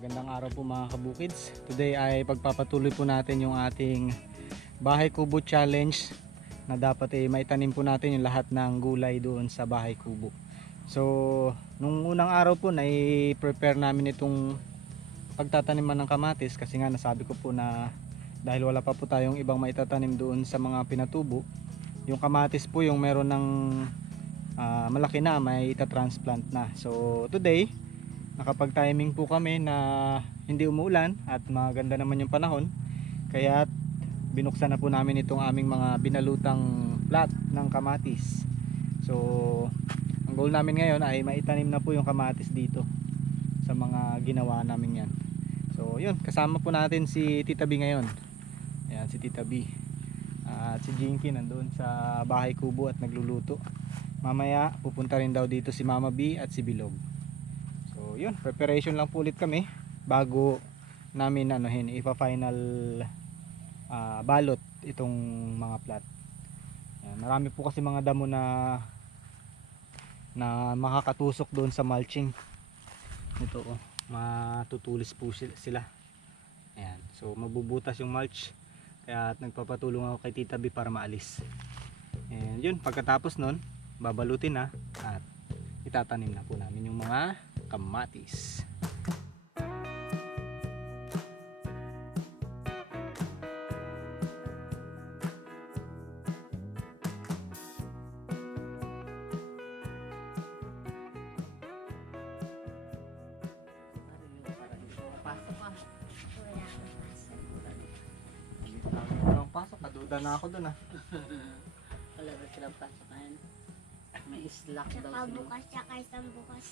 magandang araw po mga kabukids. Today ay pagpapatuloy po natin yung ating bahay kubo challenge na dapat ay maitanim po natin yung lahat ng gulay doon sa bahay kubo. So, nung unang araw po na prepare namin itong pagtataniman ng kamatis kasi nga nasabi ko po na dahil wala pa po tayong ibang maitatanim doon sa mga pinatubo, yung kamatis po yung meron ng ah, malaki na may itatransplant na. So, today, nakapag-timing po kami na hindi umuulan at maganda naman yung panahon. Kaya binuksan na po namin itong aming mga binalutang plat ng kamatis. So ang goal namin ngayon ay maitanim na po yung kamatis dito sa mga ginawa namin yan. So yun kasama po natin si Tita B ngayon. Ayan si Tita B. At si Jinky nandoon sa bahay kubo at nagluluto. Mamaya pupunta rin daw dito si Mama B at si Bilog yun, preparation lang po ulit kami bago namin anuhin, ipa-final ah, balot itong mga plat. Yan, marami po kasi mga damo na na makakatusok doon sa mulching. Ito oh, matutulis po sil- sila. Ayan, so mabubutas yung mulch. Kaya nagpapatulong ako kay Tita B para maalis. And yun, pagkatapos nun, babalutin na at itatanim na po namin yung mga kamatis. Pasok kaduda na ako dun ah. Wala ba silang pasokan? May slack daw sila. bukas, saka isang bukas.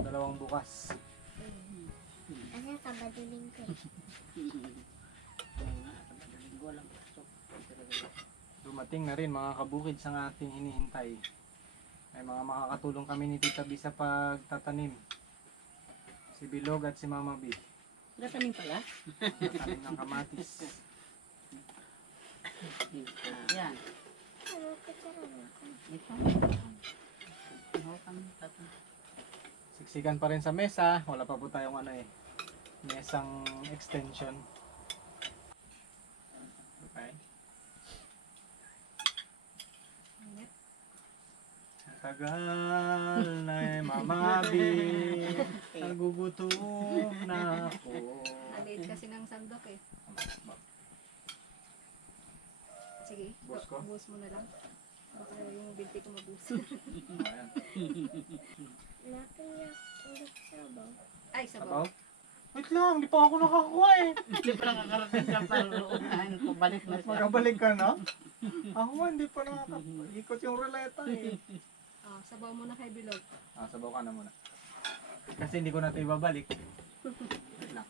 Dalawang bukas. Kasi Sabado linggo. Dumating na rin mga kabukid sa ating hinihintay. May mga makakatulong kami ni Tita B sa pagtatanim. Si Bilog at si Mama B. Gatanin pala? Tanim ng kamatis. Yan. Ano Ito. Ano kami tatang? Siksikan pa rin sa mesa. Wala pa po tayong ano eh. Mesang extension. Okay. Tagal na eh, Mama B. Nagugutom na ako. Maliit kasi ng sandok eh. Sige, Bus ko? bus mo na lang. Baka yung binti ko mabus. Ayan. Ay, Sabaw? Wait lang, di pa ako nakakuha eh. Hindi pa nakakarating sa paruunan. Pabalik na siya. Magabalik ka na? Ako hindi pa nakakikot yung ruleta eh. Ah, sabaw mo na kay Bilog. Ah, sabaw ka na muna. Kasi hindi ko na ito ibabalik. Wait lang.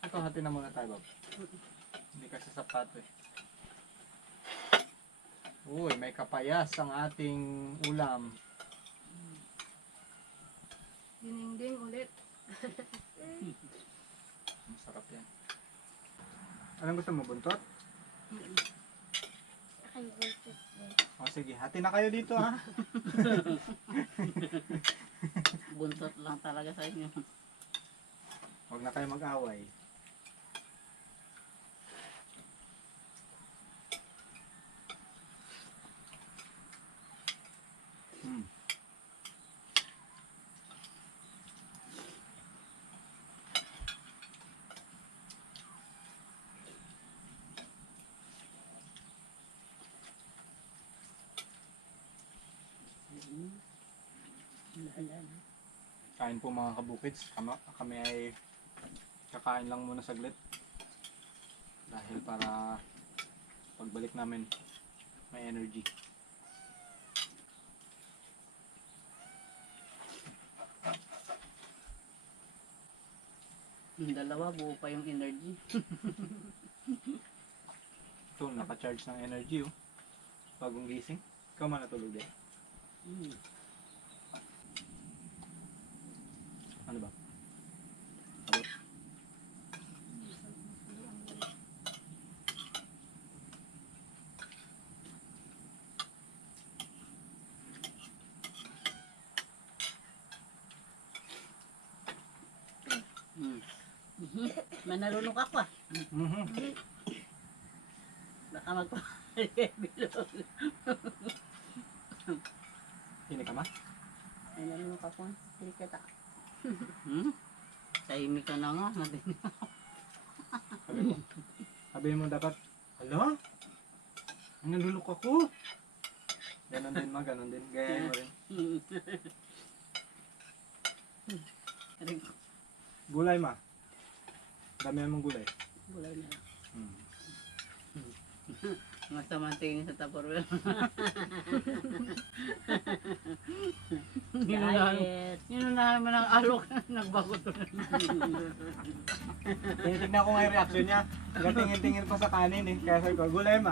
Ito, hati na muna tayo, Bob. Hindi kasi sapat eh. Uy, may kapayas ang ating ulam. Dininding ulit. Masarap yan. Anong gusto mo, buntot? Akin bultot din. O sige, hati na kayo dito ha. Buntot lang talaga sa inyo. Huwag na kayo mag-away. Kain po mga kabukids. Kama, kami ay kakain lang muna saglit. Dahil para pagbalik namin may energy. Yung dalawa, buo pa yung energy. Ito, naka-charge ng energy oh. Bagong gising. Ikaw man natulog din. Hmm. Ano ba? Abot. Mm. Manalunok ako ah. Mhm. Baka magpa-level. Tahimik ka na nga. Sabi mo. Sabi mo dapat, Hala? Nalulok ako. Ganon din ma, ganon din. Gaya mo. Rin- Gulay ma. Dami mong gulay. Bulay na lang. Hmm. Masama tingin sa Tupperware. Diet. Yun na naman ang alok. Nagbago to. Tinitignan ko nga yung reaction niya. Tingin-tingin pa sa kanin eh. Kaya sabi ko, gulay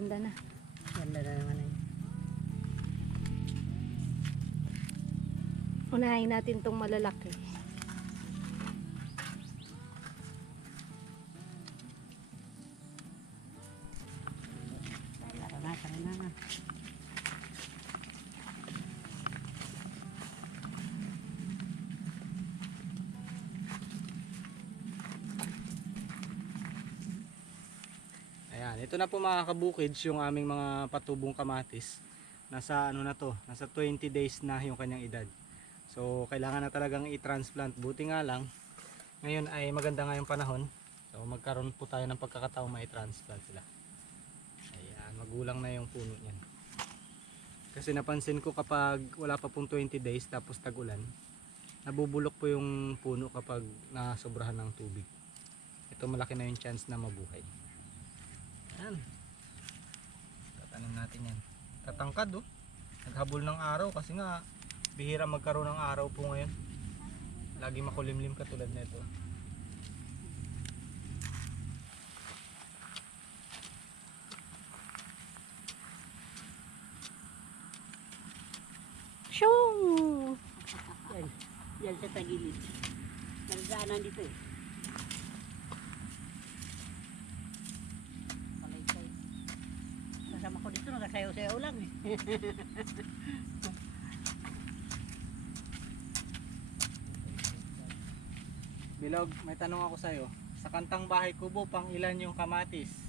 ganda na. Ganda na naman yun. Unahin natin tong malalaki. Na po mga kabukids yung aming mga patubong kamatis. Nasa ano na to, nasa 20 days na yung kanyang edad. So kailangan na talagang i-transplant. Buti nga lang, ngayon ay maganda nga yung panahon. So magkaroon po tayo ng pagkakataong mai-transplant sila. Ayan, magulang na yung puno niyan. Kasi napansin ko kapag wala pa pong 20 days tapos tag-ulan, nabubulok po yung puno kapag nasobrahan ng tubig. Ito malaki na yung chance na mabuhay. Yan. Tatanim natin yan. Tatangkad oh. Naghabol ng araw kasi nga bihira magkaroon ng araw po ngayon. Lagi makulimlim katulad nito. Shoo! Yan. Yan sa tagilid. Nagdaanan dito eh. Palaysay. Kasama ko dito, nagasayaw-sayaw lang eh. Bilog, may tanong ako sa'yo. Sa kantang bahay kubo, pang ilan yung kamatis?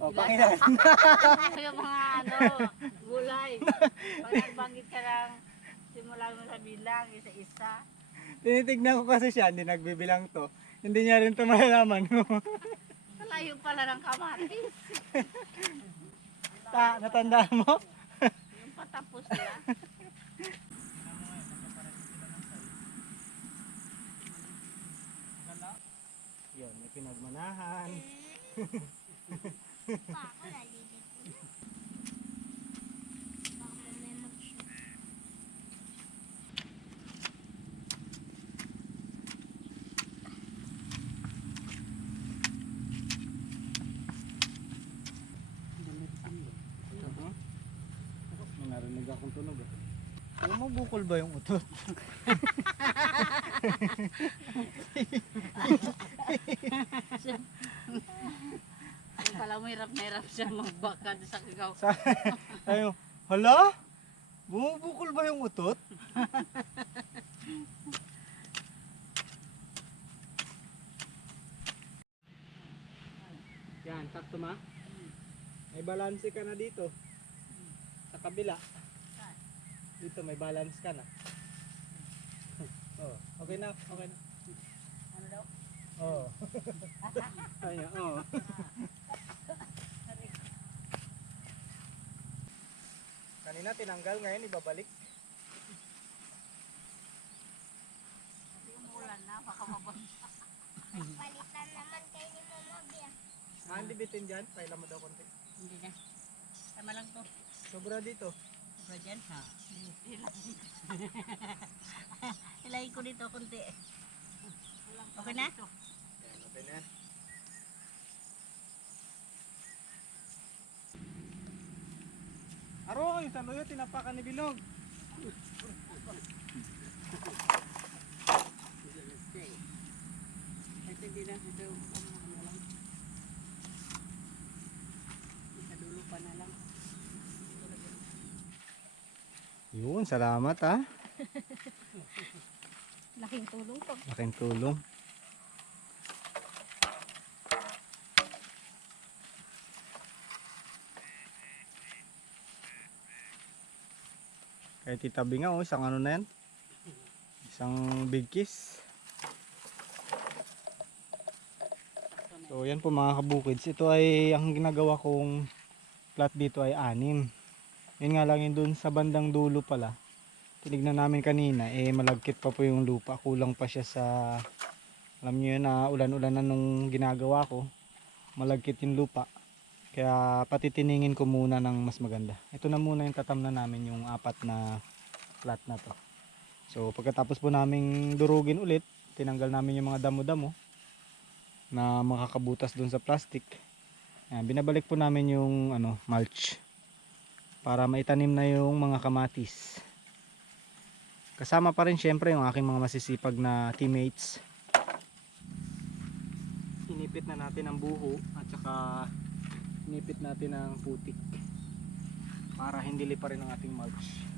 Kamatis. O, pang ilan? yung mga ano, gulay. Pag nagbanggit ka lang, simulan mo sa bilang, isa-isa. Tinitignan ko kasi siya, hindi nagbibilang to. Hindi niya rin to malalaman. Malayo pala ng kamatis. Ta, natandaan mo? Yung patapos na. Yun, may pinagmanahan. Pa ako nalilip ko na. Baka mamaya mag-shoot. Narinig akong tunog ah. Alam mo, bukol ba yung utot? Pala mo hirap na hirap siya magbakad sa kagaw. Mo, hala? Bumubukol ba yung utot? Yan, sakto ma. May balance ka na dito. Sa kabila. Dito may balance ka na. Oh, okay na, okay na. Ano daw? Oh. Ayan, oh. Kanina tinanggal, ngayon ibabalik. Kasi umulan na, baka. Palitan naman kay ni Mama Bia. Ah, hindi bitin dyan. Paila mo daw konti. Hindi na. Tama lang to. Sobra dito. Diba dyan? Ha? Ilagay ko dito kunti. Okay na? Okay na yan. Aro, yung saluyo, tinapakan ni Bilog. Ito hindi na. Ito. Sa dulo pa na lang. Yun, salamat ha. Laking tulong to. Laking tulong. Kahit itabi nga oh, isang ano na yan. Isang big kiss. So yan po mga kabukids. Ito ay ang ginagawa kong plot dito ay anim. Yun nga lang yun dun sa bandang dulo pala. Tinignan namin kanina eh malagkit pa po yung lupa. Kulang pa siya sa alam niyo yun na ulan-ulan na nung ginagawa ko. Malagkit yung lupa. Kaya patitiningin ko muna ng mas maganda. Ito na muna yung tatam na namin yung apat na plot na to. So pagkatapos po naming durugin ulit, tinanggal namin yung mga damo-damo na makakabutas doon sa plastic. Ayan, binabalik po namin yung ano, mulch para maitanim na yung mga kamatis. Kasama pa rin syempre yung aking mga masisipag na teammates. Inipit na natin ang buho at saka inipit natin ang putik para hindi lipa rin ang ating mulch.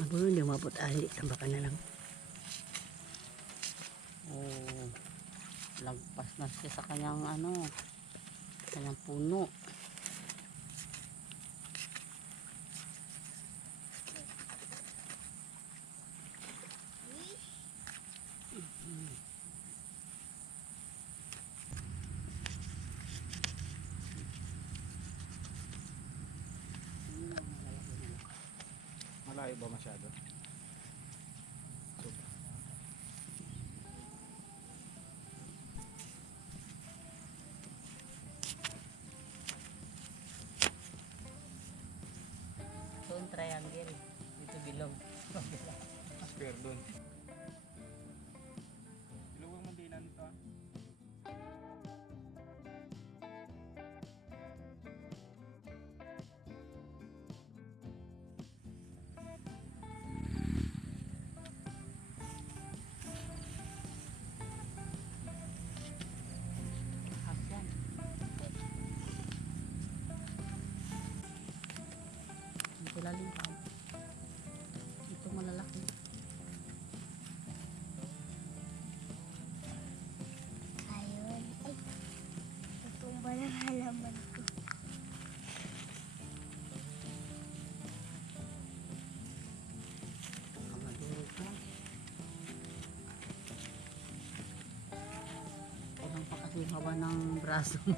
Mabulo hindi umabot ali. Tambakan na lang. Oh, lagpas na siya sa kanyang ano, kanyang puno. Triangle. Dito bilog. Square doon. Kasi haba ng braso mo.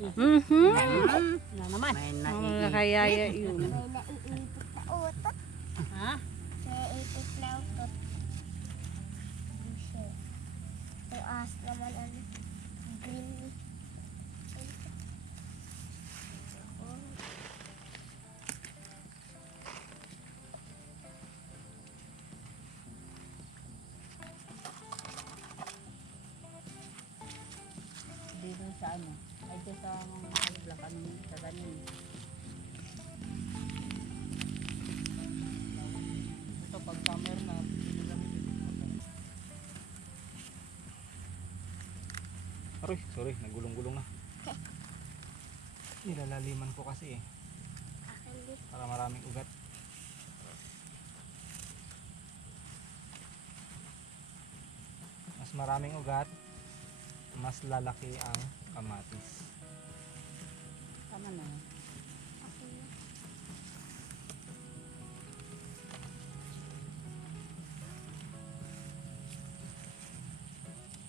Mm-hmm. Na naman. May Ang naiipit. nakayaya yun. May naiipit na utot. Ha? Naiipit na utot. Ahas naman ano. Ano. Ay, sa mga alibla kami sa tanim. Ito pag summer na, Aroy, sorry, nagulong-gulong na. Nilalaliman ko kasi eh, para maraming ugat. Mas maraming ugat, mas lalaki ang kamatis. Tama na.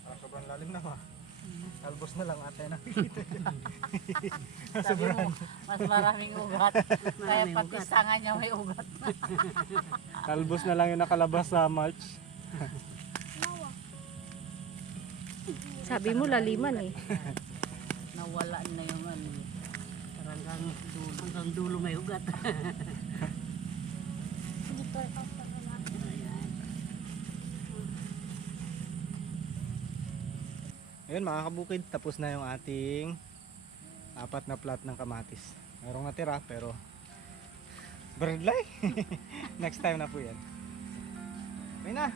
Ah, sobrang lalim na pa. Albos na lang ate nakikita. Sabi mo, mas maraming ugat. Kaya pati sanga niya may ugat. Albos na lang yung nakalabas sa March. Sabi mo laliman eh. Nawala na yung ano. Hanggang dulo, hanggang dulo may ugat. Ayun mga kabukid, tapos na yung ating apat na plat ng kamatis. Merong natira pero birdlay. Next time na po yan. Okay na.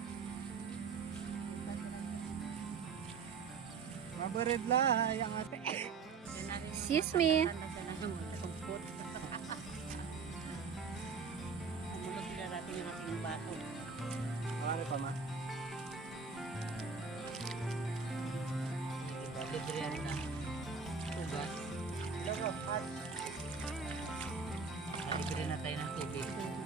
Mga birdlay ang ate. Excuse me. Marami pa ma. Libre. Libre na tayo ng tubig.